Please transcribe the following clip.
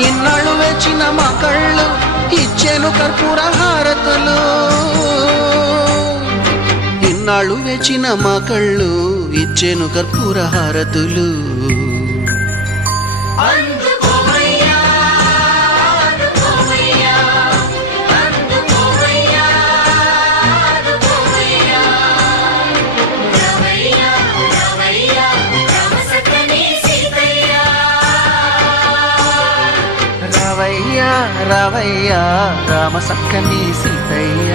ఇన్నాళ్ళు వేచిన మా కళ్ళు ఇచ్చేను కర్పూర హారతులు. ఇన్నాళ్ళు వేచిన మా కళ్ళు ఇచ్చేను కర్పూర హారతులు. రావయ్యా రావయ్యా రామ సక్కని సీతయ్య.